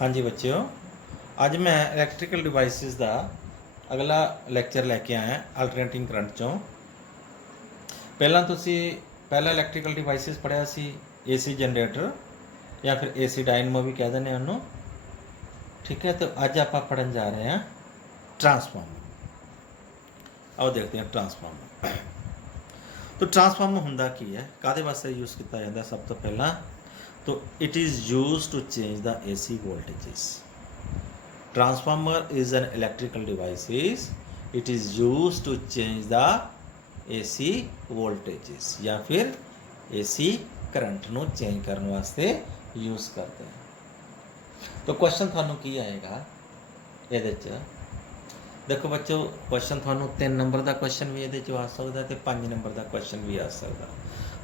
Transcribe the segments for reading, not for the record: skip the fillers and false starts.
हाँ जी बच्चों, ਅੱਜ मैं इलैक्ट्रिकल डिवाइसिस का अगला लैक्चर लैके आया अल्टरनेटिंग करंट चों। पहला तुसी पहला इलैक्ट्रिकल डिवाइसिस पढ़िया सी AC जनरेटर या फिर AC डायनमो भी कह देने उन्होंने, ठीक है। तो अज आप पढ़न जा रहे हैं ट्रांसफार्मर। आओ देखते हैं ट्रांसफार्मर। तो ट्रांसफार्मर हुंदा की है, कादे वास्ते यूज़ किया जाता है? सब तो पहला तो it is use to change the AC voltages. Transformer is an electrical device. It is used to change the AC voltages या फिर AC करंट ਨੂੰ चेंज करने वास्ते यूज़ करते हैं। तो क्वेश्चन थानू की आएगा ਇਹਦੇ ਚ? देखो बच्चों, क्वेश्चन थानू 3 नंबर का क्वेश्चन भी ਇਹਦੇ ਚ आ सकता है, 5 नंबर का क्वेश्चन भी आ सकता।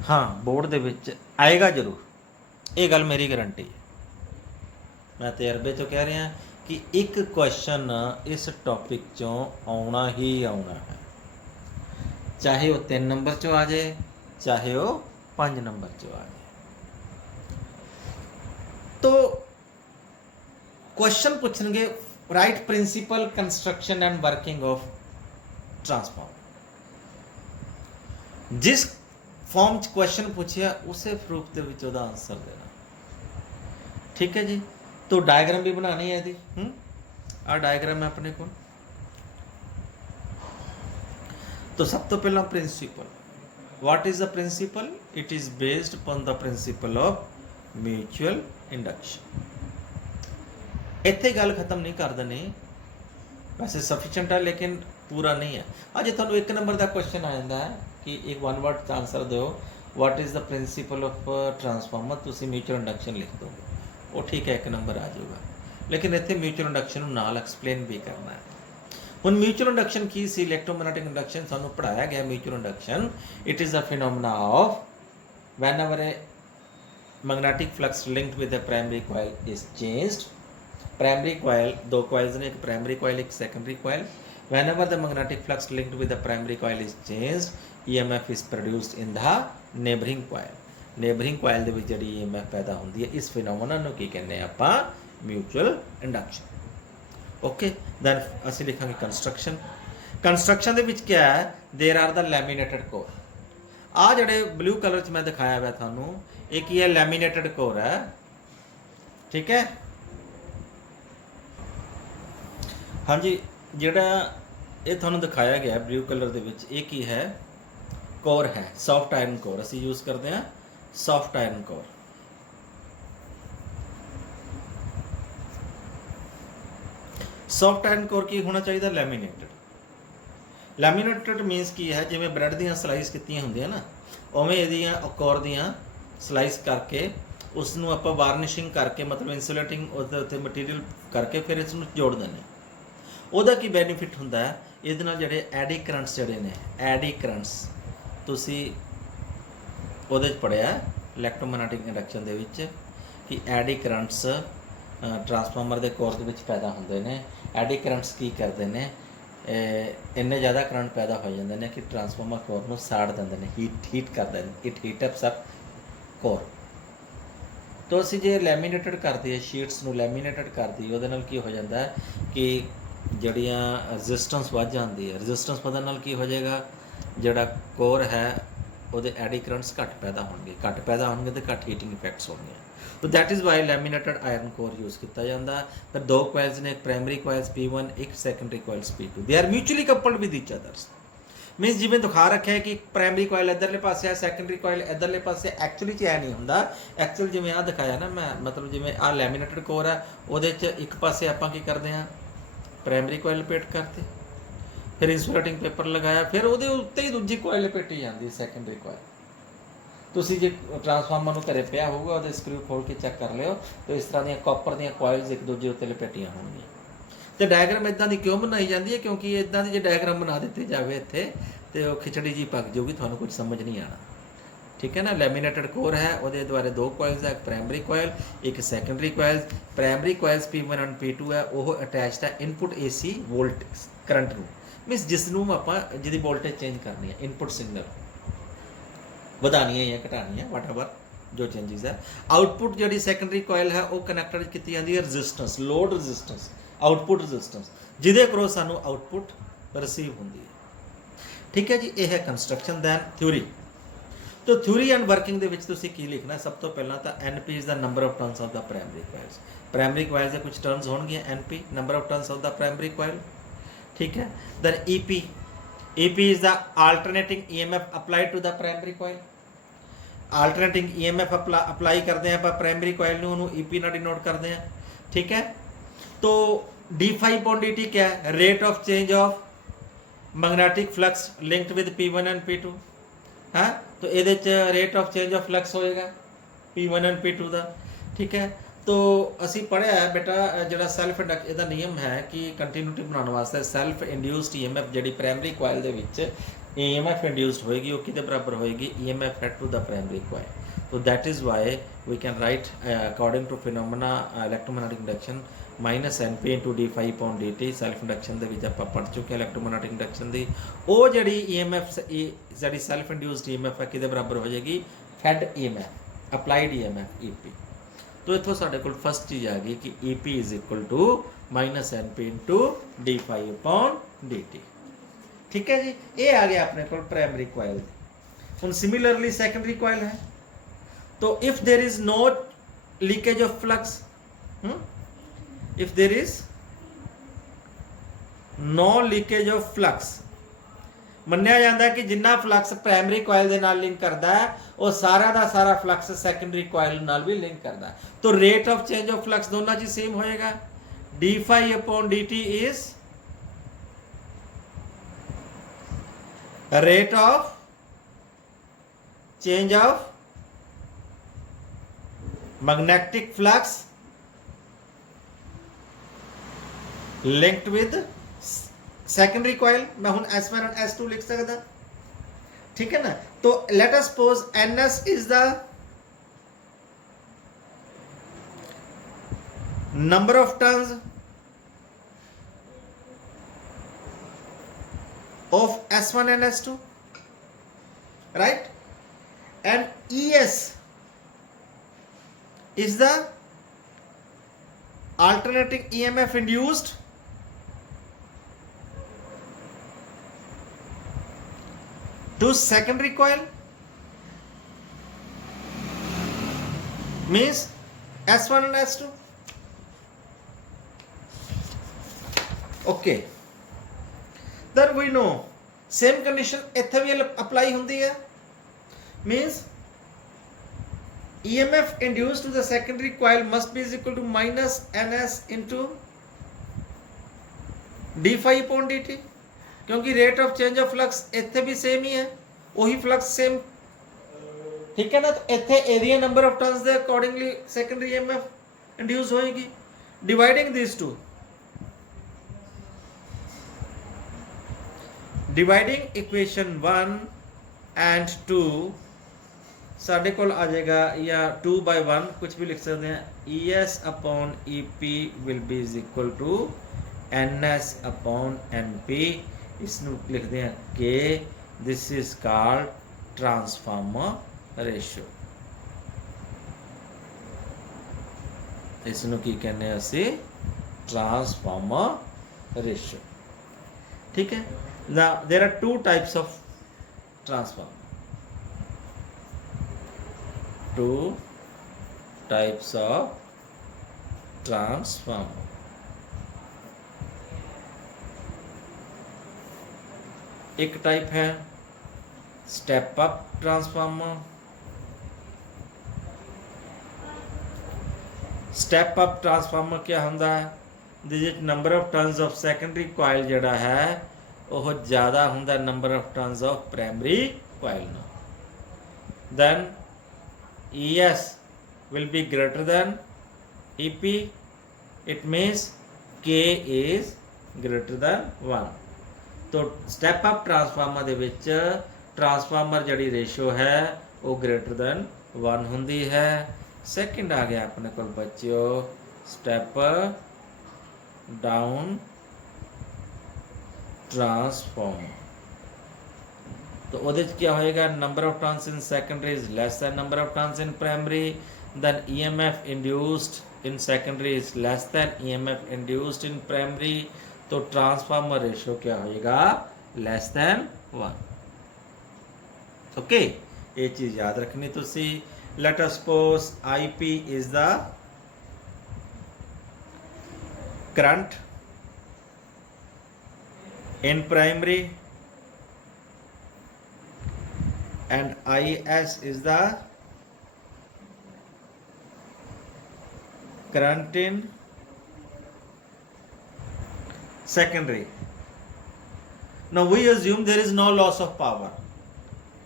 हाँ, बोर्ड ਦੇ ਵਿੱਚ आएगा जरूर, ये गल मेरी गारंटी है। मैं तजर्बे चो कह रहा कि एक क्वेश्चन इस टॉपिक चों आना ही आना है, चाहे वो 3 नंबर चो आ जाए, चाहे वो 5 नंबर चो आ जाए। तो क्वेश्चन पूछेंगे write principle construction and working of transformer. जिस फॉर्म च क्वेश्चन पूछिया उसे रूप के विच उहदा आंसर देना, ठीक है जी। तो डायग्राम भी बनानी है यदि आ डायग्राम है अपने को। तो सब तो पहला principle, what is the principle? It is based upon the principle of mutual induction. इत्थे गल खत्म नहीं कर देनी, वैसे सफिशिएंट है लेकिन पूरा नहीं है। अजे तुहानू 1 नंबर का क्वेश्चन आ जाता है कि एक 1 वर्ड आंसर दो, what is the principle of transformer, तुसी म्यूचुअल इंडक्शन लिख दोगे, वो ठीक है 1 नंबर आ जाएगा। लेकिन इतने म्यूचुअल इंडक्शन नाल एक्सप्लेन भी करना है। हुण म्यूचुअल इंडक्शन की सी? इलैक्ट्रोमैग्नेटिक इंडक्शन सानू पढ़ाया गया। Mutual induction it is a phenomena of when ever a magnetic flux linked with the primary coil is changed. Primary coil, 2 coils ने, एक प्राइमरी कॉइल एक secondary coil. When ever the magnetic flux linked with the primary coil is changed, EMF is produced in the neighbouring coil. Neighbouring coil ਦੇ ਵਿੱਚ ਜਿਹੜੀ EMF ਪੈਦਾ ਹੁੰਦੀ ਹੈ, ਇਸ ਫਿਨੋਮੇਨਾ ਨੂੰ ਕੀ ਕਹਿੰਦੇ ਆਪਾਂ? Mutual induction. ओके, दैन ਅਸੀਂ ਲਿਖਾਂਗੇ ਕੰਸਟਰਕਸ਼ਨ। ਕੰਸਟਰਕਸ਼ਨ ਦੇ ਵਿੱਚ क्या है? There are the laminated core. ਆ ਜਿਹੜੇ ब्लू कलर ਚ मैं दिखाया हुआ ਤੁਹਾਨੂੰ, ਇਹ ਕੀ है? लैमीनेटेड कोर है, ठीक है। हाँ जी, ਜਿਹੜਾ ਇਹ ਤੁਹਾਨੂੰ ਦਿਖਾਇਆ ਗਿਆ ब्लू कलर ਦੇ ਵਿੱਚ, ਇਹ ਕੀ है? कोर है, सॉफ्ट आयरन कोर। ਅਸੀਂ यूज़ करते हैं soft iron core. Soft iron core की होना चाहिए? लैमीनेटेड। लैमीनेटेड मीनस की है, जिवें ब्रैड दी स्लाइस कीतियां होंदियां ना, उवें इहदियां कोर दियां स्लाइस करके उसनूं आपां वार्निशिंग करके, मतलब इंसुलेटिंग उहदे उत्ते मटीरियल करके फिर इसनूं जोड़ दिंदे। ਉਹਦਾ ਕੀ ਬੈਨੀਫਿਟ ਹੁੰਦਾ ਹੈ? ਇਹਦੇ ਨਾਲ ਜਿਹੜੇ ਐਡੀ ਕਰੰਟਸ ਜਿਹੜੇ ਨੇ, ਐਡੀ ਕਰੰਟਸ ਤੁਸੀਂ ਉਹਦੇ 'ਚ ਪੜ੍ਹਿਆ ਇਲੈਕਟ੍ਰੋਮੈਗਨੈਟਿਕ ਇੰਡਕਸ਼ਨ ਦੇ ਵਿੱਚ ਕਿ ਐਡੀ ਕਰੰਟਸ ट्रांसफार्मर के कोर के पैदा होंदे ने। एडी करंट्स की करते हैं? इन्ने ज़्यादा करंट पैदा हो जाते हैं कि ट्रांसफार्मर कोर को साड़ देंगे ने, हीट कर देंगे। It heat ups up core. तो असीं जे लैमीनेटेड कर दिए, शीट्स नूं लैमीनेटेड कर दी, उहदे नाल की हो जाता है कि जड़ियाँ रजिस्टेंस वध जाती है। रजिस्टेंस वधन नाल की हो जाएगा? जिहड़ा कोर है ਉਹਦੇ ਐਡੀ ਕਰੰਟਸ ਘੱਟ ਪੈਦਾ ਹੋਣਗੇ, ਘੱਟ ਪੈਦਾ ਹੋਣਗੇ ਤੇ ਘੱਟ ਹੀਟਿੰਗ ਇਫੈਕਟਸ ਹੋਣਗੇ। तो that is why laminated iron core use किया जाता। फिर 2 कोइल्स ने, एक प्राइमरी कोइल्स P1, एक secondary coils P2। They are mutually coupled with each others. Means जिवें दिखा रखे है कि प्राइमरी कोइल इधरले पासे है, सेकेंडरी कोइल इधरले पासे, एक्चुअली च नहीं होंदा। एक्चुअल जिवें आ दिखाया ना मैं, मतलब जिवें आ लैमीनेटेड कोर है, ਉਹਦੇ 'ਚ एक पासे आपां की करते हैं? प्राइमरी कोइल लपेट करते, फिर इंसुलेटिंग पेपर लगाया, फिर ਉਹਦੇ ਉੱਤੇ ही दूजी कोइल लपेटी जाती, सेकेंडरी कोइल। ਤੁਸੀਂ ਜੇ ट्रांसफार्मर ਨੂੰ ਘਰੇ ਪਿਆ ਹੋਊਗਾ, ਉਹਦੇ ਸਕਰੂ ਖੋਲ ਕੇ ਚੈੱਕ ਕਰ ਲਿਓ, तो इस तरह ਦੀਆਂ ਕਾਪਰ ਦੀਆਂ ਕੋਇਲਸ ਇੱਕ ਦੂਜੇ ਉੱਤੇ ਲਪੇਟੀਆਂ ਹੋਣਗੀਆਂ। ਤੇ ਡਾਇਗਰਾਮ ਇਦਾਂ ਦੀ ਕਿਉਂ ਬਣਾਈ ਜਾਂਦੀ ਹੈ? ਕਿਉਂਕਿ ਇਦਾਂ ਦੀ ਜੇ ਡਾਇਗਰਾਮ ਬਣਾ ਦਿੱਤੇ ਜਾਵੇ ਇੱਥੇ ਤੇ ਉਹ ਖਿਚੜੀ ਜੀ ਪੱਕ ਜਾਊਗੀ, ਤੁਹਾਨੂੰ ਕੁਝ ਸਮਝ ਨਹੀਂ ਆਣਾ, ठीक है ना। लैमीनेटेड कोर है, ਉਹਦੇ ਦੁਆਰੇ 2 ਕੋਇਲਸ है, एक प्राइमरी कोइल, एक secondary coil. Primary coils P1 और P2 है, ਉਹ ਅਟੈਚਡ है इनपुट AC वोल्ट करंट ਨੂੰ, मीनस जिस ਨੂੰ ਆਪਾਂ ਜਿਹਦੀ वोल्टेज चेंज करनी है, इनपुट सिग्नल ਵਧਾਣੀ ਹੈ ਜਾਂ ਘਟਾਣੀ ਹੈ, ਵਟਐਵਰ जो चेंजेस है। आउटपुट जी सैकेंडरी कोयल है वो कनैक्टेड की जाती है resistance, load resistance, output resistance, जिदे करो सानू आउटपुट रिसीव होंगी है। ठीक है जी, यह है कंस्ट्रक्शन। Then theory. तो थ्योरी एंड वर्किंग दे विच तुसीं की लिखना, सब तो पहला तो N P is the number of turns of the primary coils. Primary coil के कुछ टर्न्स होंगे, N P number of turns of the primary coil. ठीक है। Then E P, E P is the alternating E M F applied to the primary coil. Alternating E M F apply करते हैं आप primary कोयल में, E P ना denote करते हैं। ठीक है। तो D five upon D T क्या है? Rate of change of magnetic flux linked with P1 and P2 है। तो ये rate of change of flux होएगा P1 एंड P2 का। ठीक है। तो असी पढ़िया है बेटा जो सैल्फ इंडक्ट इसका नियम है कि कंटिन्यूटी बनाने वास्ते सैल्फ इंड्यूस्ड EMF जी प्राइमरी कोयल के विच EMF इंड्यूस्ड होएगी वो कितने बराबर होएगी? EMF head to the primary coil. तो that is why we can write according to phenomena electromagnetic induction minus N P into D five upon D T. Self induction के आप पढ़ चुके हैं इलेक्ट्रोमैग्नेटिक इंडक्शन की। वो जी EMF जी सैल्फ इंड्यूस्ड EMF है कितने बराबर हो जाएगी? Fed EMF, applied EMF EP। तो इतों साढ़े को फर्स्ट चीज़ आ गई कि E P is equal to minus N P into D five upon D T. ठीक है जी, ये आ गया अपने को प्राइमरी कोयल। हम सिमिलरली सेकेंडरी कोयल है। तो if there is no leakage of flux, if there is no leakage of flux, मन्निया जाता है कि जिन्ना फ्लक्स प्राइमरी कोयल के नाल लिंक करता है वो सारा का सारा फ्लक्स सैकेंडरी कोयल नाल भी लिंक करता है। तो rate of change of flux दोनों च सेम होएगा। D five upon D T is rate of change of magnetic flux linked with secondary coil. मैं हूं S1 और S2 लिख सकता। ठीक है ना। तो let us suppose NS is the number of turns of S1 and S2, right? And ES is the alternating EMF induced to secondary coil, means S1 and S2. Okay, then we know same condition इत्थे भी apply होंदी है, means EMF induced to the secondary coil must be is equal to minus NS into d phi upon dt, क्योंकि rate of change of flux इत्थे भी same ही है, वही flux same. ठीक है ना। तो इत्थे एरिया नंबर ऑफ टर्न्स दे अकॉर्डिंगली सेकेंडरी EMF इंड्यूस होएगी। Dividing this two, dividing equation 1 and 2 साढ़े को आ जाएगा, या 2/1 कुछ भी लिख सकते हैं। ES upon EP will be is equal to NS upon NP। इसमें लिखते हैं कि this is called transformer ratio. इसनों की कहने असी ट्रांसफार्मर रेशियो। ठीक है। Now there are two types of transformer, two types of transformer। एक टाइप है step up transformer. Step up transformer क्या होता है? जिस number of turns of secondary coil जड़ा है वह ज़्यादा होंगे number of turns of primary coil नाल। then ES will be greater than EP, it means K is greater than 1। तो स्टैप अप ट्रांसफार्मर दे विच ट्रांसफार्मर जड़ी रेशियो है वो ग्रेटर दैन 1 होंदी है। सेकंड आ गया अपने को बच्चों स्टैप डाउन ट्रांसफार्मर। तो ਉਹਦੇ ਚ क्या होएगा, number of turns in secondary is less than number of turns in primary, then EMF induced in secondary is less than EMF induced in primary, तो ट्रांसफार्मर रेशियो क्या होएगा, लेस दैन 1। ओके, ये चीज़ याद रखनी तुसी। Let us suppose IP is the current in primary and IS is the current in secondary. Now we assume there is no loss of power.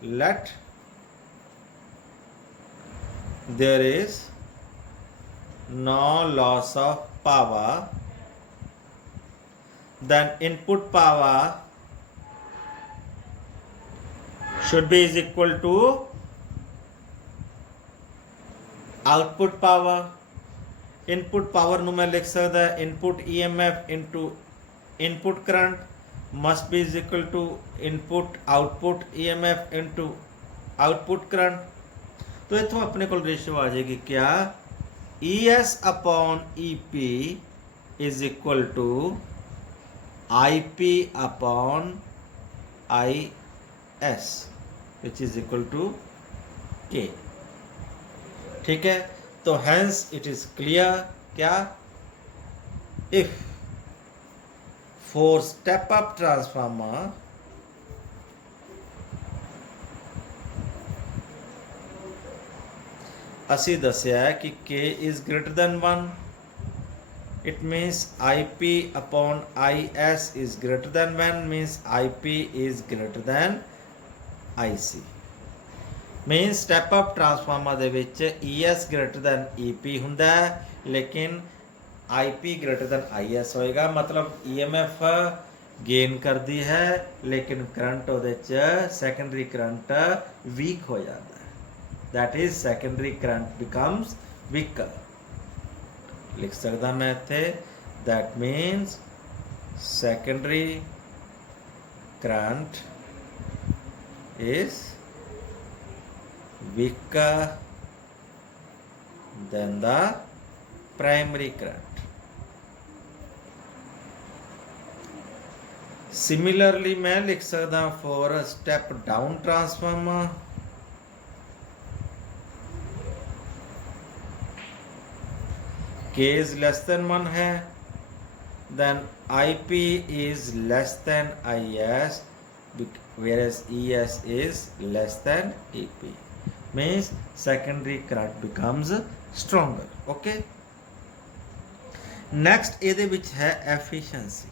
Let there is no loss of power, then input power should be is equal to output power. Input power ਨੂੰ ਮੈਂ ਲਿਖ ਸਕਦਾ input EMF into input current must be is equal to input output EMF into output current। तो इथों अपने को ratio आ जाएगी क्या, ES upon EP is equal to IP upon IS which is equal to K। ठीक है, तो hence it is clear क्या, if for step up transformer ਅਸੀਂ ਦੱਸਿਆ ਹੈ ਕਿ K is greater than 1, it means IP upon IS is greater than 1, means IP is greater than IC। means step up transformer ਦੇ ਵਿੱਚ ES greater than EP ਹੁੰਦਾ ਹੈ, ਲੇਕਿਨ IP greater than IS ਹੋਏਗਾ। मतलब EMF ਗੇਨ ਕਰਦੀ ਹੈ ਲੇਕਿਨ ਕਰੰਟ ਉਹਦੇ ਚ ਸੈਕੰਡਰੀ ਕਰੰਟ ਵੀਕ ਹੋ ਜਾਂਦਾ ਹੈ, that is secondary current becomes weaker। लिख सकता मैं इत्थे, that means secondary current is weaker than the primary current। Similarly मैं लिख सकता for a step down transformer, K is less than 1 है, then IP is less than IS whereas ES is less than EP, means secondary current becomes stronger। okay, next ਇਹਦੇ ਵਿੱਚ ਹੈ efficiency।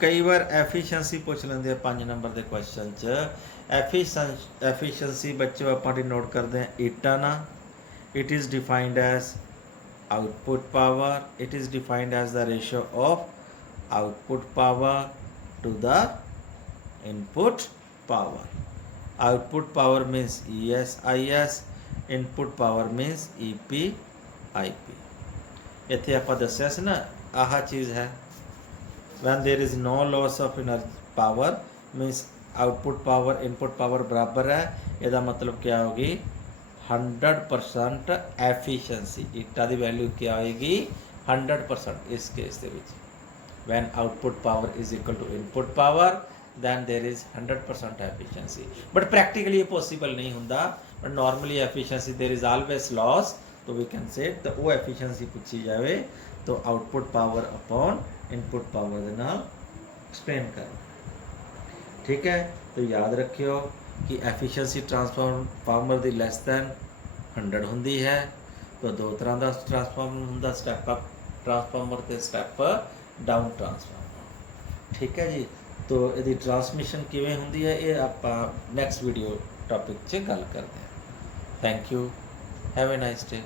ਕਈ ਵਾਰ efficiency ਪੁੱਛ ਲੈਂਦੇ ਆ 5 ਨੰਬਰ ਦੇ question ਚ। efficiency ਬੱਚੋ ਆਪਾਂ ਡਿਨੋਟ ਕਰਦੇ ਹਾਂ ਈਟਾ ਨਾਲ। It is defined as output power, it is defined as the ratio of output power to the input power। output power means ES IS, input power means EP IP। ਇੱਥੇ ਆਪਾਂ ਦੱਸਿਆ ਸੀ ਨਾ ਆਹ ਚੀਜ਼ ਹੈ, when there is no loss of energy power means output power input power ਬਰਾਬਰ ਹੈ। ਇਹਦਾ ਮਤਲਬ क्या होगी, 100% एफिशिएंसी। ईटा की वैल्यू क्या होएगी, 100% इस केस के विच। when output power is equal to input power then there is 100% efficiency। but practically ये possible नहीं होता, but normally efficiency there is always loss, तो we can say तो वो efficiency पूछी जाए तो output power upon input power ਦੇ ਨਾਲ explain करना। ठीक है, तो याद रखियो कि एफिशिएंसी ट्रांसफार्मर ਦੀ ਲੈਸ ਦੈਨ 100 ਹੁੰਦੀ ਹੈ। तो दो तरह ਦਾ ट्रांसफार्मर ਹੁੰਦਾ, स्टैप अप ट्रांसफार्मर ਤੇ स्टैप डाउन ट्रांसफार्मर। ठीक है जी, तो ਇਹਦੀ ट्रांसमिशन ਕਿਵੇਂ ਹੁੰਦੀ ਹੈ ਇਹ ਆਪਾਂ ਨੈਕਸਟ ਵੀਡੀਓ ਟੌਪਿਕ 'ਚ ਗੱਲ ਕਰਦੇ ਹਾਂ। Thank you, have a nice day.